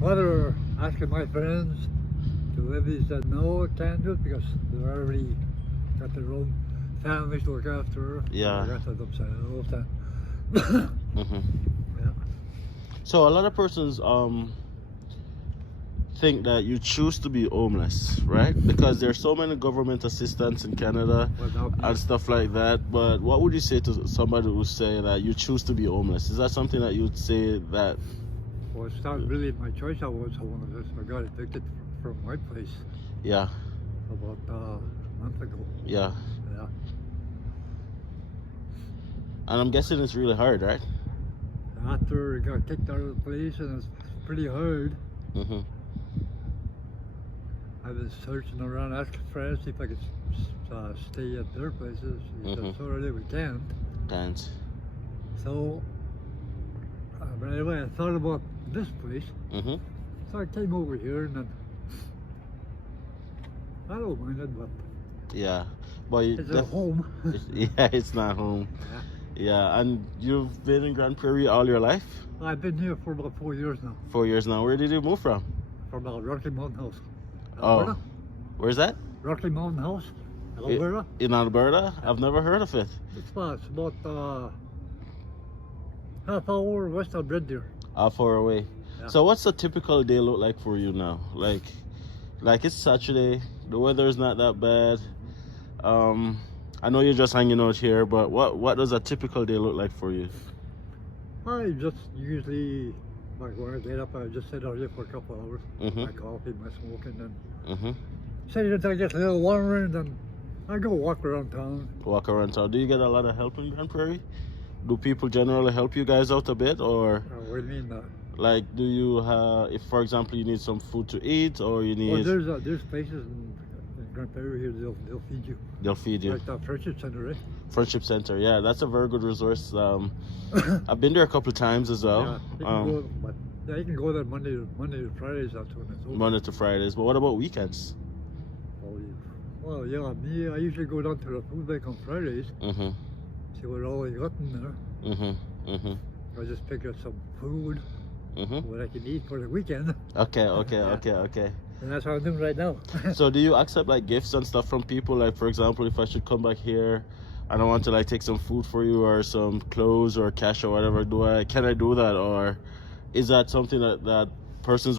Whether asking my friends to live, he said no, I can't do it because they're already got their own families to look after. Yeah. That's what I'm saying all the time. Yeah. So a lot of persons think that you choose to be homeless, right? Because there's so many government assistance in Canada and stuff like that. But what would you say to somebody who say that you choose to be homeless? Is that something that you'd say that? Well, it's not really my choice. I was homeless. I got evicted from my place. Yeah. About a month ago. Yeah. Yeah. And I'm guessing it's really hard, right? After I got kicked out of the place, and it's pretty hard. I was searching around, asking friends if I could stay at their places. He said, sorry, we can't. Can't. So, but anyway, I thought about this place. So I came over here, and then I don't mind it, but yeah, but it's a home. Yeah, it's not home. Yeah, and you've been in Grande Prairie all your life? I've been here for about 4 years now. 4 years now. Where did you move from? From Rocky Mountain House. Alberta. Oh, where's that? Rocky Mountain House, Alberta. In Alberta? I've never heard of it. It's about half hour west of Red Deer. How far away? Yeah. So what's a typical day look like for you now? Like it's Saturday, the weather's not that bad. I know you're just hanging out here, but what does a typical day look like for you? I just usually, like when I get up, I just sit out here for a couple of hours, my coffee, my smoking, and sit here until it gets a little warmer, and then I go walk around town. Walk around town. Do you get a lot of help in Grande Prairie? Do people generally help you guys out a bit, or? What do you mean? Like, do you have, if for example you need some food to eat, or you need? Well, there's places in Grande Prairie here, they'll feed you. They'll feed you. Like the Friendship Center, eh? Friendship Center, yeah, that's a very good resource. I've been there a couple of times as well. Yeah, you can go there Monday to Fridays. That's when it's open. Monday to Fridays, but what about weekends? Well, yeah, me, I usually go down to the food bank on Fridays. See what all they got in there. I just pick up some food, what I can eat for the weekend. Okay. And that's what I'm doing right now. So do you accept like gifts and stuff from people? Like, for example, if I should come back here and I want to like take some food for you or some clothes or cash or whatever, can I do that, or is that something that persons